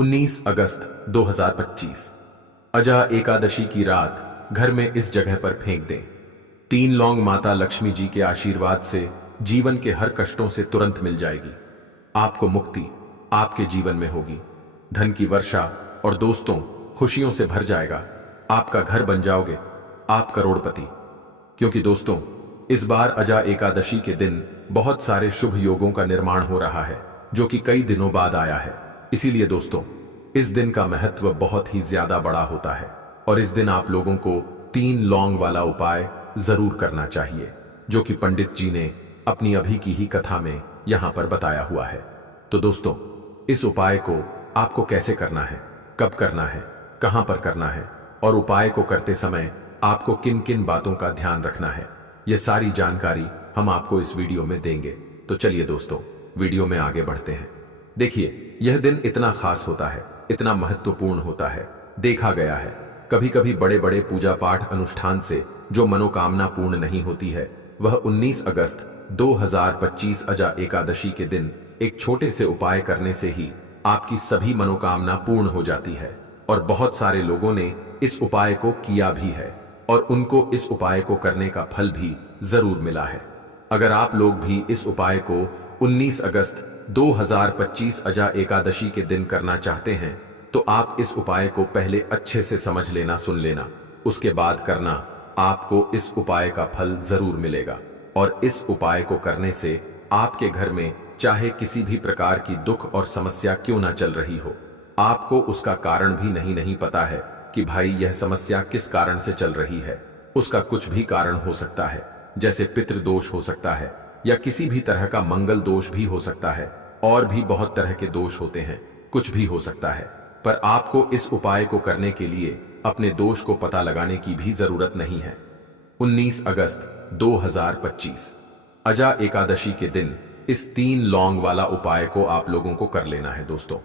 19 अगस्त 2025 अजा एकादशी की रात घर में इस जगह पर फेंक दें। 3 लौंग माता लक्ष्मी जी के आशीर्वाद से जीवन के हर कष्टों से तुरंत मिल जाएगी। आपको मुक्ति आपके जीवन में होगी। धन की वर्षा और दोस्तों खुशियों से भर जाएगा। आपका घर बन जाओगे, आप करोड़पति। क्योंकि दोस्तों इस बार अजा एकादशी के दिन बहुत सारे शुभ योगों का निर्माण हो रहा है, जो कि कई दिनों बाद आया है। इसीलिए दोस्तों इस दिन का महत्व बहुत ही ज्यादा बड़ा होता है और इस दिन आप लोगों को 3 लौंग वाला उपाय जरूर करना चाहिए, जो कि पंडित जी ने अपनी अभी की ही कथा में यहां पर बताया हुआ है। तो दोस्तों इस उपाय को आपको कैसे करना है, कब करना है, कहां पर करना है और उपाय को करते समय आपको किन किन बातों का ध्यान रखना है, यह सारी जानकारी हम आपको इस वीडियो में देंगे। तो चलिए दोस्तों वीडियो में आगे बढ़ते हैं। देखिए यह दिन इतना खास होता है, इतना महत्वपूर्ण होता है। देखा गया है कभी कभी बड़े बड़े पूजा पाठ अनुष्ठान से जो मनोकामना पूर्ण नहीं होती है, वह 19 अगस्त 2025 अजा एकादशी के दिन एक छोटे से उपाय करने से ही आपकी सभी मनोकामना पूर्ण हो जाती है। और बहुत सारे लोगों ने इस उपाय को किया भी है और उनको इस उपाय को करने का फल भी जरूर मिला है। अगर आप लोग भी इस उपाय को 19 अगस्त 2025 अजा एकादशी के दिन करना चाहते हैं, तो आप इस उपाय को पहले अच्छे से समझ लेना, सुन लेना, उसके बाद करना। आपको इस उपाय का फल जरूर मिलेगा और इस उपाय को करने से आपके घर में चाहे किसी भी प्रकार की दुख और समस्या क्यों ना चल रही हो, आपको उसका कारण भी नहीं पता है कि भाई यह समस्या किस कारण से चल रही है। उसका कुछ भी कारण हो सकता है, जैसे पितृदोष हो सकता है या किसी भी तरह का मंगल दोष भी हो सकता है, और भी बहुत तरह के दोष होते हैं, कुछ भी हो सकता है। पर आपको इस उपाय को करने के लिए अपने दोष को पता लगाने की भी जरूरत नहीं है। 19 अगस्त 2025 अजा एकादशी के दिन इस 3 लौंग वाला उपाय को आप लोगों को कर लेना है। दोस्तों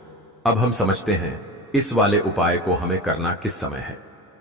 अब हम समझते हैं इस वाले उपाय को हमें करना किस समय है।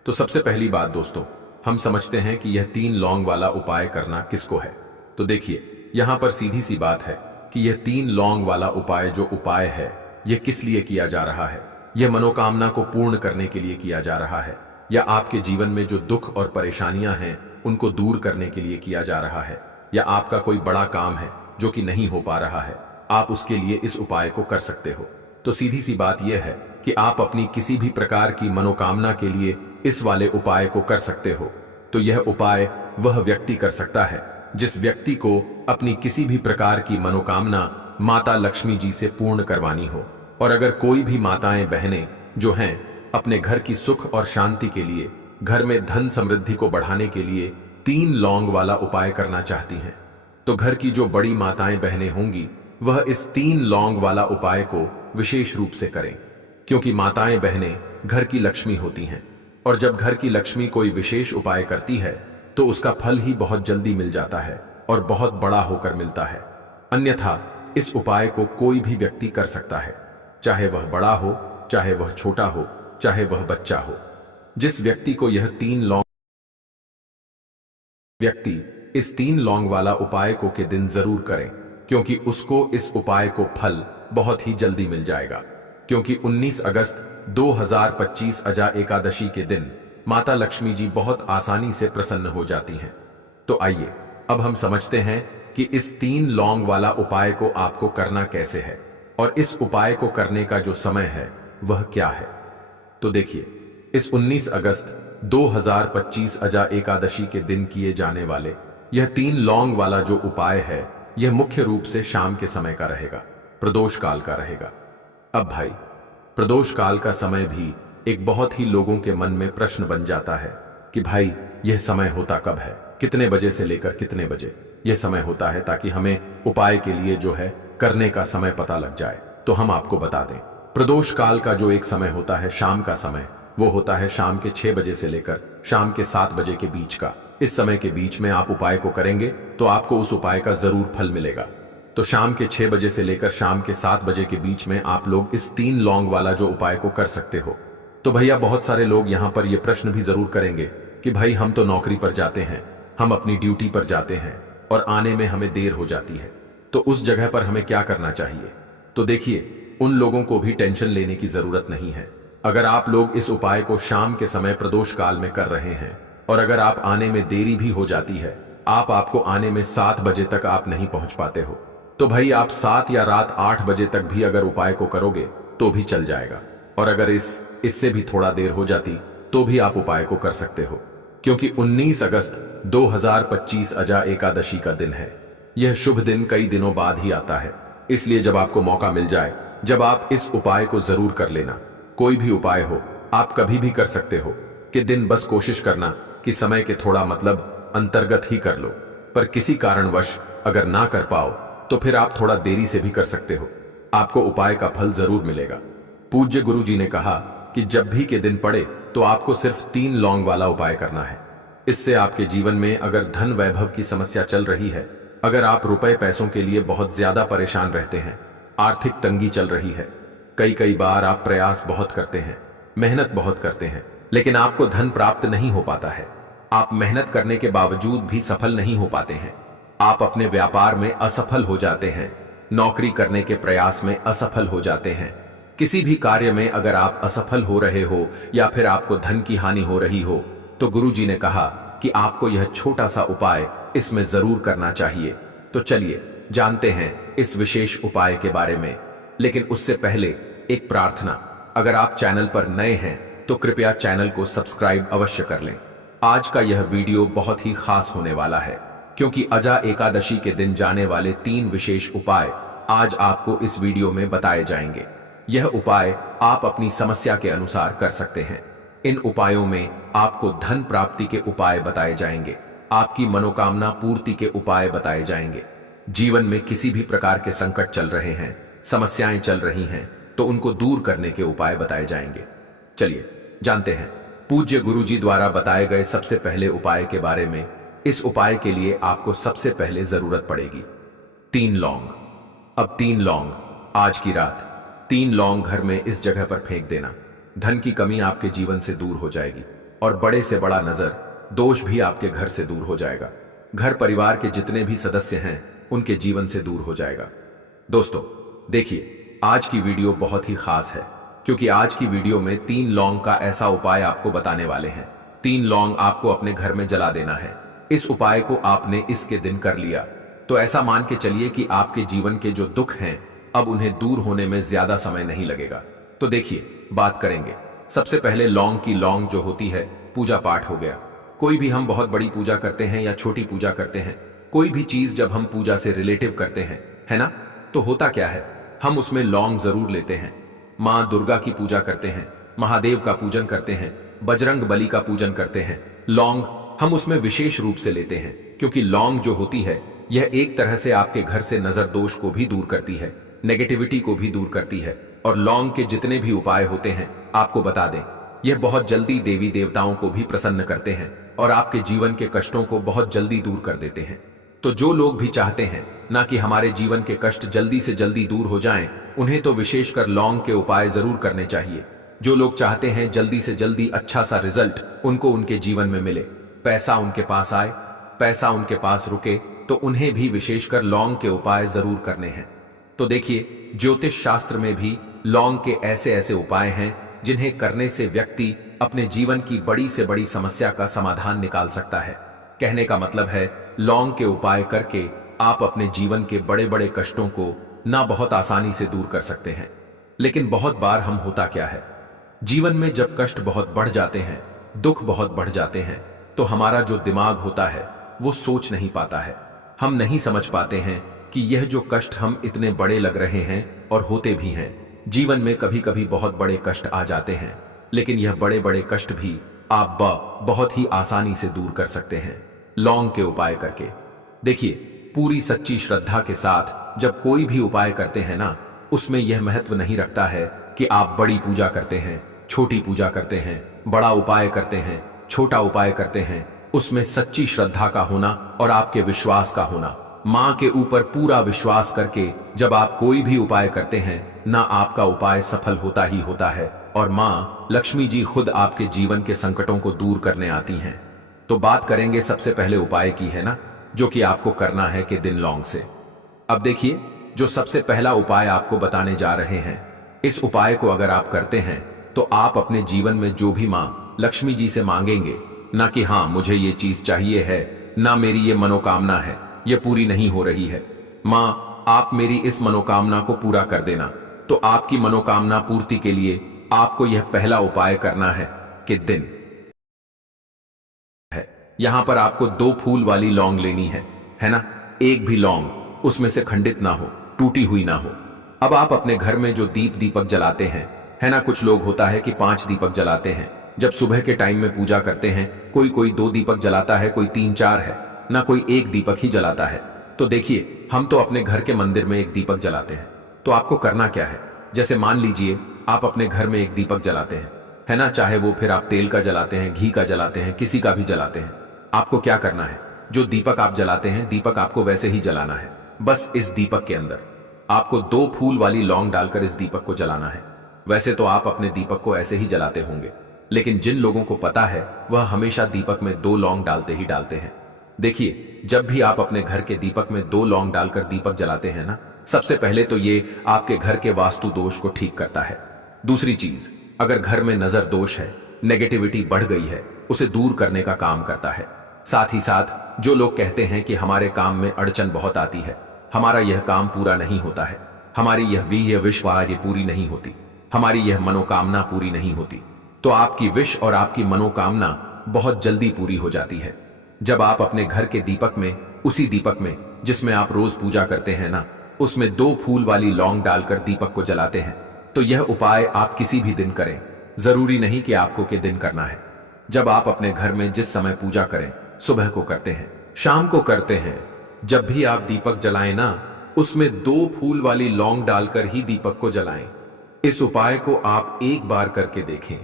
तो सबसे पहली बात दोस्तों, हम समझते हैं कि यह 3 लौंग वाला उपाय करना किसको है। तो देखिए यहां पर सीधी सी बात है कि यह 3 लौंग वाला उपाय जो उपाय है, यह किस लिए किया जा रहा है। यह मनोकामना को पूर्ण करने के लिए किया जा रहा है, या आपके जीवन में जो दुख और परेशानियां हैं उनको दूर करने के लिए किया जा रहा है, या आपका कोई बड़ा काम है जो कि नहीं हो पा रहा है, आप उसके लिए इस उपाय को कर सकते हो। तो सीधी सी बात यह है कि आप अपनी किसी भी प्रकार की मनोकामना के लिए इस वाले उपाय को कर सकते हो। तो यह उपाय वह व्यक्ति कर सकता है जिस व्यक्ति को अपनी किसी भी प्रकार की मनोकामना माता लक्ष्मी जी से पूर्ण करवानी हो। और अगर कोई भी माताएं बहनें जो हैं अपने घर की सुख और शांति के लिए, घर में धन समृद्धि को बढ़ाने के लिए 3 लौंग वाला उपाय करना चाहती हैं, तो घर की जो बड़ी माताएं बहनें होंगी वह इस 3 लौंग वाला उपाय को विशेष रूप से करें। क्योंकि माताएं बहनें घर की लक्ष्मी होती हैं और जब घर की लक्ष्मी कोई विशेष उपाय करती है तो उसका फल ही बहुत जल्दी मिल जाता है और बहुत बड़ा होकर मिलता है। अन्यथा इस उपाय को कोई भी व्यक्ति कर सकता है, चाहे वह बड़ा हो, चाहे वह छोटा हो, चाहे वह बच्चा हो। जिस व्यक्ति को यह 3 लौंग व्यक्ति इस 3 लौंग वाला उपाय को के दिन जरूर करें, क्योंकि उसको इस उपाय को फल बहुत ही जल्दी मिल जाएगा। क्योंकि 19 अगस्त 2025 अजा एकादशी के दिन माता लक्ष्मी जी बहुत आसानी से प्रसन्न हो जाती हैं। तो आइए अब हम समझते हैं कि इस 3 लौंग वाला उपाय को आपको करना कैसे है और इस उपाय को करने का जो समय है वह क्या है। तो देखिए इस 19 अगस्त 2025 अजा एकादशी के दिन किए जाने वाले यह 3 लौंग वाला जो उपाय है, यह मुख्य रूप से शाम के समय का रहेगा, प्रदोष काल का रहेगा। अब भाई प्रदोष काल का समय भी एक बहुत ही लोगों के मन में प्रश्न बन जाता है कि भाई यह समय होता कब है, कितने बजे से लेकर कितने बजे यह समय होता है, ताकि हमें उपाय के लिए जो है करने का समय पता लग जाए। तो हम आपको बता दें, प्रदोष काल का जो एक समय होता है, शाम का समय, वो होता है शाम के 6 बजे से लेकर शाम के 7 बजे के बीच का। इस समय के बीच में आप उपाय को करेंगे तो आपको उस उपाय का जरूर फल मिलेगा। तो शाम के 6 बजे से लेकर शाम के 7 बजे के बीच में आप लोग इस 3 लौंग वाला जो उपाय को कर सकते हो। तो भैया बहुत सारे लोग यहां पर यह प्रश्न भी जरूर करेंगे कि भाई हम तो नौकरी पर जाते हैं, हम अपनी ड्यूटी पर जाते हैं और आने में हमें देर हो जाती है, तो उस जगह पर हमें क्या करना चाहिए। तो देखिए उन लोगों को भी टेंशन लेने की जरूरत नहीं है। अगर आप लोग इस उपाय को शाम के समय प्रदोष काल में कर रहे हैं और अगर आप आने में देरी भी हो जाती है, आपको आने में 7 बजे तक आप नहीं पहुंच पाते हो, तो भाई आप 7 या रात 8 बजे तक भी अगर उपाय को करोगे तो भी चल जाएगा। और अगर इससे भी थोड़ा देर हो जाती तो भी आप उपाय को कर सकते हो, क्योंकि 19 अगस्त 2025 अजा एकादशी का दिन है। यह शुभ दिन कई दिनों बाद ही आता है, इसलिए जब आपको मौका मिल जाए, जब आप इस उपाय को जरूर कर लेना। कोई भी उपाय हो, आप कभी भी कर सकते हो कि दिन बस कोशिश करना कि समय के थोड़ा मतलब अंतर्गत ही कर लो। पर किसी कारणवश अगर ना कर पाओ तो फिर आप थोड़ा देरी से भी कर सकते हो, आपको उपाय का फल जरूर मिलेगा। पूज्य गुरु जी ने कहा कि जब भी के दिन पड़े तो आपको सिर्फ 3 लौंग वाला उपाय करना है। इससे आपके जीवन में अगर धन वैभव की समस्या चल रही है, अगर आप रुपए पैसों के लिए बहुत ज्यादा परेशान रहते हैं, आर्थिक तंगी चल रही है, कई बार आप प्रयास बहुत करते हैं, मेहनत बहुत करते हैं, लेकिन आपको धन प्राप्त नहीं हो पाता है, आप मेहनत करने के बावजूद भी सफल नहीं हो पाते हैं, आप अपने व्यापार में असफल हो जाते हैं, नौकरी करने के प्रयास में असफल हो जाते हैं, किसी भी कार्य में अगर आप असफल हो रहे हो या फिर आपको धन की हानि हो रही हो, तो गुरुजी ने कहा कि आपको यह छोटा सा उपाय इसमें जरूर करना चाहिए। तो चलिए जानते हैं इस विशेष उपाय के बारे में। लेकिन उससे पहले एक प्रार्थना, अगर आप चैनल पर नए हैं तो कृपया चैनल को सब्सक्राइब अवश्य कर लें। आज का यह वीडियो बहुत ही खास होने वाला है, क्योंकि अजा एकादशी के दिन जाने वाले 3 विशेष उपाय आज आपको इस वीडियो में बताए जाएंगे। यह उपाय आप अपनी समस्या के अनुसार कर सकते हैं। इन उपायों में आपको धन प्राप्ति के उपाय बताए जाएंगे, आपकी मनोकामना पूर्ति के उपाय बताए जाएंगे। जीवन में किसी भी प्रकार के संकट चल रहे हैं, समस्याएं चल रही हैं, तो उनको दूर करने के उपाय बताए जाएंगे। चलिए जानते हैं पूज्य गुरुजी द्वारा बताए गए सबसे पहले उपाय के बारे में। इस उपाय के लिए आपको सबसे पहले जरूरत पड़ेगी 3 लौंग। अब 3 लौंग आज की रात 3 लौंग घर में इस जगह पर फेंक देना। धन की कमी आपके जीवन से दूर हो जाएगी और बड़े से बड़ा नजर दोष भी आपके घर से दूर हो जाएगा। घर परिवार के जितने भी सदस्य हैं उनके जीवन से दूर हो जाएगा। दोस्तों देखिए, आज की वीडियो बहुत ही खास है, क्योंकि आज की वीडियो में 3 लौंग का ऐसा उपाय आपको बताने वाले हैं। 3 लौंग आपको अपने घर में जला देना है। इस उपाय को आपने इसके दिन कर लिया तो ऐसा मान के चलिए कि आपके जीवन के जो दुख हैं अब उन्हें दूर होने में ज्यादा समय नहीं लगेगा। तो देखिए बात करेंगे सबसे पहले लौंग की। लौंग जो होती है पूजा पाठ हो गया, कोई भी हम बहुत बड़ी पूजा करते हैं या छोटी पूजा करते हैं, कोई भी चीज जब हम पूजा से रिलेटिव करते हैं, है ना, तो होता क्या है, हम उसमें लौंग जरूर लेते हैं। माँ दुर्गा की पूजा करते हैं, महादेव का पूजन करते हैं, बजरंग बली का पूजन करते हैं, लौंग हम उसमें विशेष रूप से लेते हैं, क्योंकि लौंग जो होती है यह एक तरह से आपके घर से नजर दोष को भी दूर करती है, नेगेटिविटी को भी दूर करती है। और लौंग के जितने भी उपाय होते हैं आपको बता दें, यह बहुत जल्दी देवी देवताओं को भी प्रसन्न करते हैं और आपके जीवन के कष्टों को बहुत जल्दी दूर कर देते हैं। तो जो लोग भी चाहते हैं ना कि हमारे जीवन के कष्ट जल्दी से जल्दी दूर हो जाएं, उन्हें तो विशेषकर लौंग के उपाय जरूर करने चाहिए। जो लोग चाहते हैं जल्दी से जल्दी अच्छा सा रिजल्ट उनको उनके जीवन में मिले, पैसा उनके पास आए, पैसा उनके पास रुके, तो उन्हें भी विशेषकर लौंग के उपाय जरूर करने हैं। तो देखिए, ज्योतिष शास्त्र में भी लौंग के ऐसे ऐसे उपाय हैं जिन्हें करने से व्यक्ति अपने जीवन की बड़ी से बड़ी समस्या का समाधान निकाल सकता है। कहने का मतलब है, लौंग के उपाय करके आप अपने जीवन के बड़े बड़े कष्टों को ना बहुत आसानी से दूर कर सकते हैं। लेकिन बहुत बार हम होता क्या है, जीवन में जब कष्ट बहुत बढ़ जाते हैं, दुख बहुत बढ़ जाते हैं, तो हमारा जो दिमाग होता है वो सोच नहीं पाता है। हम नहीं समझ पाते हैं कि यह जो कष्ट हम इतने बड़े लग रहे हैं और होते भी हैं। जीवन में कभी कभी बहुत बड़े कष्ट आ जाते हैं, लेकिन यह बड़े बड़े कष्ट भी आप बहुत ही आसानी से दूर कर सकते हैं लौंग के उपाय करके। देखिए, पूरी सच्ची श्रद्धा के साथ जब कोई भी उपाय करते हैं ना, उसमें यह महत्व नहीं रखता है कि आप बड़ी पूजा करते हैं, छोटी पूजा करते हैं, बड़ा उपाय करते हैं, छोटा उपाय करते हैं। उसमें सच्ची श्रद्धा का होना और आपके विश्वास का होना, माँ के ऊपर पूरा विश्वास करके जब आप कोई भी उपाय करते हैं ना, आपका उपाय सफल होता ही होता है और माँ लक्ष्मी जी खुद आपके जीवन के संकटों को दूर करने आती हैं। तो बात करेंगे सबसे पहले उपाय की, है ना, जो कि आपको करना है कि दिन लौंग से। अब देखिए, जो सबसे पहला उपाय आपको बताने जा रहे हैं, इस उपाय को अगर आप करते हैं तो आप अपने जीवन में जो भी मां लक्ष्मी जी से मांगेंगे, ना कि हाँ मुझे ये चीज चाहिए है, ना मेरी ये मनोकामना है, ये पूरी नहीं हो रही है, मां आप मेरी इस मनोकामना को पूरा कर देना, तो आपकी मनोकामना पूर्ति के लिए आपको यह पहला उपाय करना है कि दिन है, यहां पर आपको 2 फूल वाली लौंग लेनी है ना। एक भी लौंग उसमें से खंडित ना हो, टूटी हुई ना हो। अब आप अपने घर में जो दीपक जलाते हैं, है ना, कुछ लोग होता है कि 5 दीपक जलाते हैं। जब सुबह के टाइम में पूजा करते हैं, कोई 2 दीपक जलाता है, कोई 3-4 है ना, कोई 1 दीपक ही जलाता है। तो देखिए, हम तो अपने घर के मंदिर में 1 दीपक जलाते हैं। तो आपको करना क्या है, जैसे मान लीजिए आप अपने घर में 1 दीपक जलाते हैं, है ना, चाहे वो फिर आप तेल का जलाते हैं, घी का जलाते हैं, किसी का भी जलाते हैं। आपको क्या करना है, जो दीपक आप जलाते हैं, दीपक आपको वैसे ही जलाना है। बस इस दीपक के अंदर आपको 2 फूल वाली लौंग डालकर इस दीपक को जलाना है। वैसे तो आप अपने दीपक को ऐसे ही जलाते होंगे, लेकिन जिन लोगों को पता है वह हमेशा दीपक में 2 लौंग डालते ही डालते हैं। देखिए, जब भी आप अपने घर के दीपक में 2 लौंग डालकर दीपक जलाते हैं ना, सबसे पहले तो ये आपके घर के वास्तु दोष को ठीक करता है। दूसरी चीज, अगर घर में नजर दोष है, नेगेटिविटी बढ़ गई है, उसे दूर करने का काम करता है। साथ ही साथ जो लोग कहते हैं कि हमारे काम में अड़चन बहुत आती है, हमारा यह काम पूरा नहीं होता है, हमारी यह विश ये पूरी नहीं होती, हमारी यह मनोकामना पूरी नहीं होती, तो आपकी विश और आपकी मनोकामना बहुत जल्दी पूरी हो जाती है। जब आप अपने घर के दीपक में, उसी दीपक में जिसमें आप रोज पूजा करते हैं ना, उसमें 2 फूल वाली लौंग डालकर दीपक को जलाते हैं, तो यह उपाय आप किसी भी दिन करें, जरूरी नहीं कि आपको के दिन करना है। जब आप अपने घर में जिस समय पूजा करें, सुबह को करते हैं, शाम को करते हैं, जब भी आप दीपक जलाएं ना, उसमें 2 फूल वाली लौंग डालकर ही दीपक को जलाएं। इस उपाय को आप एक बार करके देखें,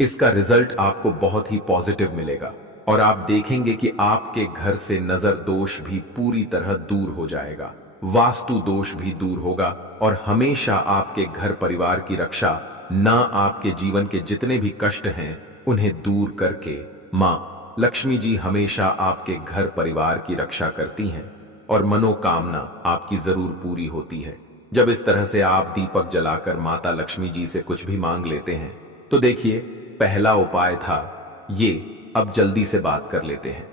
इसका रिजल्ट आपको बहुत ही पॉजिटिव मिलेगा और आप देखेंगे कि आपके घर से नजर दोष भी पूरी तरह दूर हो जाएगा, वास्तु दोष भी दूर होगा और हमेशा आपके घर परिवार की रक्षा, ना आपके जीवन के जितने भी कष्ट हैं उन्हें दूर करके मां लक्ष्मी जी हमेशा आपके घर परिवार की रक्षा करती हैं और मनोकामना आपकी जरूर पूरी होती है। जब इस तरह से आप दीपक जलाकर माता लक्ष्मी जी से कुछ भी मांग लेते हैं, तो देखिए, पहला उपाय था ये। अब जल्दी से बात कर लेते हैं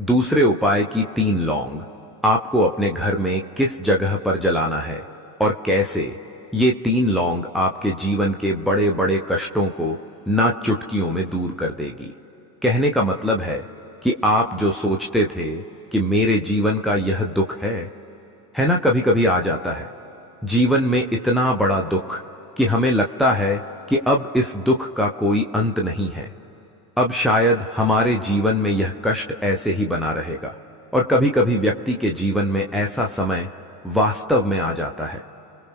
दूसरे उपाय की। 3 लौंग आपको अपने घर में किस जगह पर जलाना है और कैसे। ये 3 लौंग आपके जीवन के बड़े बड़े कष्टों को ना चुटकियों में दूर कर देगी। कहने का मतलब है कि आप जो सोचते थे कि मेरे जीवन का यह दुख है ना, कभी कभी आ जाता है जीवन में इतना बड़ा दुख कि हमें लगता है कि अब इस दुख का कोई अंत नहीं है, अब शायद हमारे जीवन में यह कष्ट ऐसे ही बना रहेगा। और कभी कभी व्यक्ति के जीवन में ऐसा समय वास्तव में आ जाता है।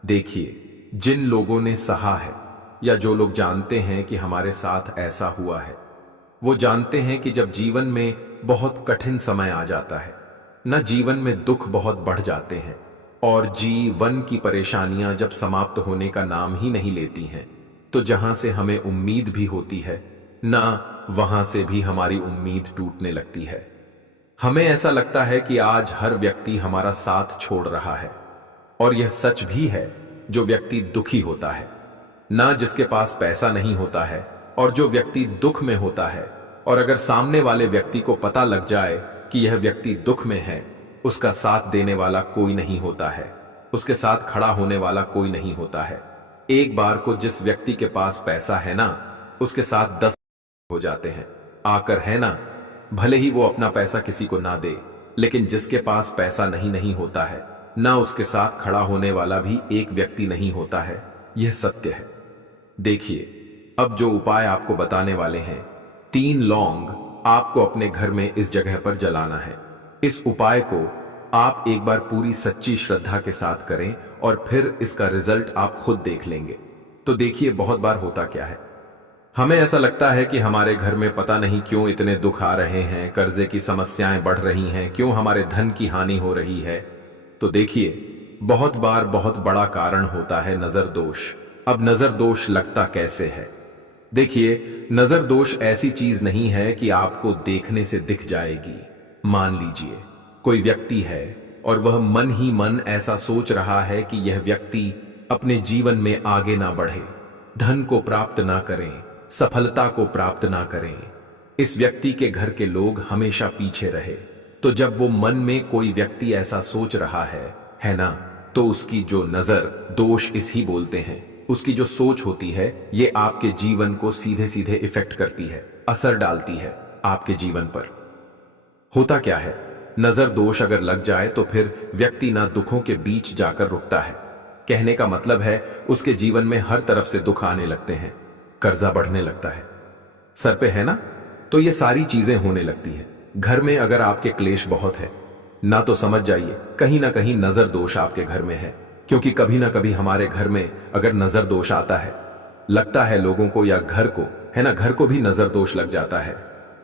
देखिए, जिन लोगों ने सहा है या जो लोग जानते हैं कि हमारे साथ ऐसा हुआ है, वो जानते हैं कि जब जीवन में बहुत कठिन समय आ जाता है ना, जीवन में दुख बहुत बढ़ जाते हैं और जीवन की परेशानियां जब समाप्त होने का नाम ही नहीं लेती हैं, तो जहां से हमें उम्मीद भी होती है ना, वहां से भी हमारी उम्मीद टूटने लगती है। हमें ऐसा लगता है कि आज हर व्यक्ति हमारा साथ छोड़ रहा है, और यह सच भी है। जो व्यक्ति दुखी होता है ना, जिसके पास पैसा नहीं होता है, और जो व्यक्ति दुख में होता है, और अगर सामने वाले व्यक्ति को पता लग जाए कि यह व्यक्ति दुख में है, उसका साथ देने वाला कोई नहीं होता है, उसके साथ खड़ा होने वाला कोई नहीं होता है। एक बार को जिस व्यक्ति के पास पैसा है ना, उसके साथ 10 हो जाते हैं आकर, है ना, भले ही वो अपना पैसा किसी को ना दे, लेकिन जिसके पास पैसा नहीं होता है ना, उसके साथ खड़ा होने वाला भी एक व्यक्ति नहीं होता है। यह सत्य है। देखिए, अब जो उपाय आपको बताने वाले हैं, 3 लौंग आपको अपने घर में इस जगह पर जलाना है। इस उपाय को आप एक बार पूरी सच्ची श्रद्धा के साथ करें और फिर इसका रिजल्ट आप खुद देख लेंगे। तो देखिए, बहुत बार होता क्या है, हमें ऐसा लगता है कि हमारे घर में पता नहीं क्यों इतने दुख आ रहे हैं, कर्जे की समस्याएं बढ़ रही हैं, क्यों हमारे धन की हानि हो रही है। तो देखिए, बहुत बार बहुत बड़ा कारण होता है नजर दोष। अब नजर दोष लगता कैसे है? देखिए, नजर दोष ऐसी चीज नहीं है कि आपको देखने से दिख जाएगी। मान लीजिए कोई व्यक्ति है और वह मन ही मन ऐसा सोच रहा है कि यह व्यक्ति अपने जीवन में आगे ना बढ़े, धन को प्राप्त ना करें, सफलता को प्राप्त ना करें, इस व्यक्ति के घर के लोग हमेशा पीछे रहे। तो जब वो मन में कोई व्यक्ति ऐसा सोच रहा है ना, तो उसकी जो नजर दोष इस ही बोलते हैं, उसकी जो सोच होती है ये आपके जीवन को सीधे सीधे इफेक्ट करती है, असर डालती है आपके जीवन पर। होता क्या है, नजर दोष अगर लग जाए तो फिर व्यक्ति ना दुखों के बीच जाकर रुकता है। कहने का मतलब है उसके जीवन में हर तरफ से दुख आने लगते हैं, कर्जा बढ़ने लगता है, सर पे है ना, तो ये सारी चीजें होने लगती हैं। घर में अगर आपके क्लेश बहुत है ना, तो समझ जाइए कहीं ना कहीं नजर दोष आपके घर में है। क्योंकि कभी ना कभी हमारे घर में अगर नजर दोष आता है, लगता है लोगों को या घर को, है ना, घर को भी नजर दोष लग जाता है।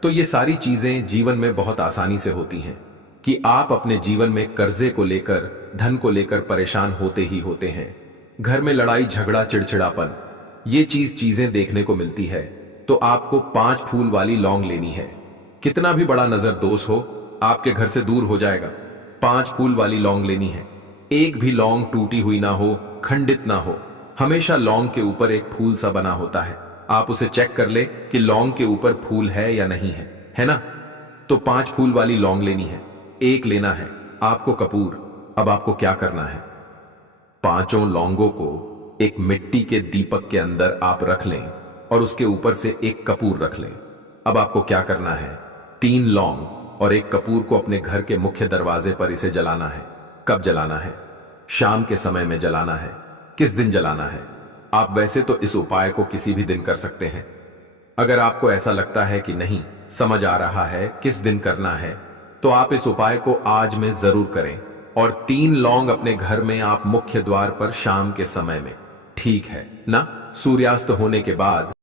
तो ये सारी चीजें जीवन में बहुत आसानी से होती हैं कि आप अपने जीवन में कर्जे को लेकर, धन को लेकर परेशान होते ही होते हैं। घर में लड़ाई झगड़ा चिड़चिड़ापन, ये चीजें देखने को मिलती है। तो आपको 5 फूल वाली लौंग लेनी है। कितना भी बड़ा नजर दोष हो आपके घर से दूर हो जाएगा। 5 फूल वाली लौंग लेनी है। एक भी लौंग टूटी हुई ना हो, खंडित ना हो, हमेशा लौंग के ऊपर एक फूल सा बना होता है। आप उसे चेक कर ले कि लौंग के ऊपर फूल है या नहीं है ना। तो 5 फूल वाली लौंग लेनी है। एक लेना है आपको कपूर। अब आपको क्या करना है, 5 लौंगों को एक मिट्टी के दीपक के अंदर आप रख लें और उसके ऊपर से एक कपूर रख लें। अब आपको क्या करना है, 3 लौंग और एक कपूर को अपने घर के मुख्य दरवाजे पर इसे जलाना है। कब जलाना है, शाम के समय में जलाना है। किस दिन जलाना है, आप वैसे तो इस उपाय को किसी भी दिन कर सकते हैं। अगर आपको ऐसा लगता है कि नहीं समझ आ रहा है किस दिन करना है, तो आप इस उपाय को आज में जरूर करें और 3 लौंग अपने घर में आप मुख्य द्वार पर शाम के समय में, ठीक है ना, सूर्यास्त होने के बाद